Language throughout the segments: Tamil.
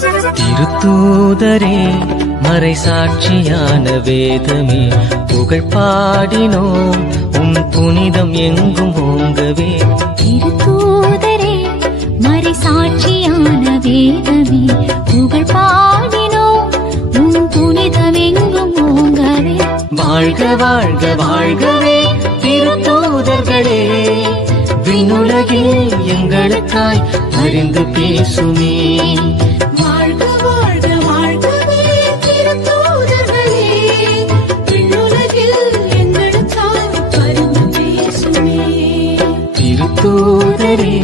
திருத்தூதரே மறை சாட்சியான வேதமே புகழ் பாடினோம் உம் புனிதம் எங்கும் ஓங்கவே. திருத்தூதரே மறை சாட்சியான வேதமே புகழ் பாடினோம் உம் புனிதம் எங்கும் ஓங்கவே. வாழ்க வாழ்க வாழ்கவே திருத்தூதர்களே, விண்ணுலகில் எங்களுக்காய் அறிந்து பேசுமே. வாழ்க வாழ்க வாழ்கவே திருத்தூதர்களே, விண்ணுலகில் எங்களுக்காய் பரிந்து பேசுமே. திருத்தூதரே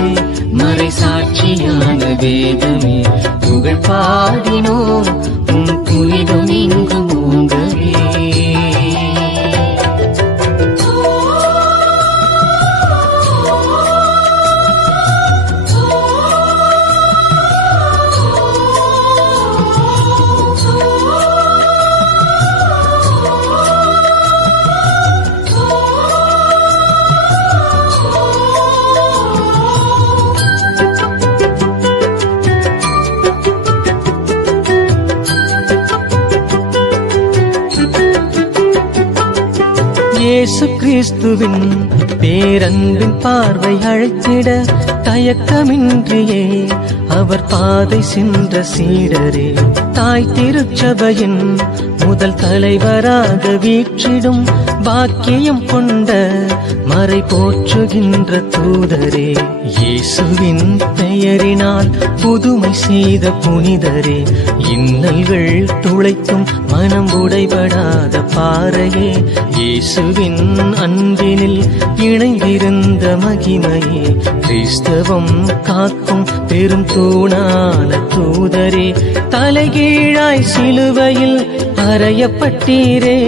மறை சாட்சியான வேதமே புகழ் பாடினோம் உம் புனிதம் எங்கும் ஓங்கவே. இயேசு கிறிஸ்துவின் பேரன்பின் பார்வை அழைத்திட தயக்கமின்றியே அவர் பாதை சென்ற சீடரே, தாய் திருச்சபையின் முதல் தலைவராக வீற்றிடும் பாக்கியம் கொண்ட மறை போற்றுகின்ற தூதரே, இயேசுவின் பெயரினால் புதுமை செய்த புனிதரே, இன்னல்கள் துளைக்கும் மனம் உடைபடாத பாறையே, இயேசுவின் அன்பினில் இணைந்திருந்த மகிமையே, கிறிஸ்தவம் காக்கும் பெரும் தூணான தூதரே, தலைகீழாய் சிலுவையில் அறையப்பட்டீரே,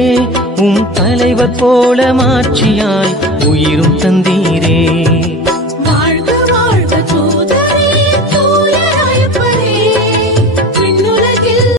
உம் தலைவர் போல மாட்சியாய் உயிரும் தந்தீரே.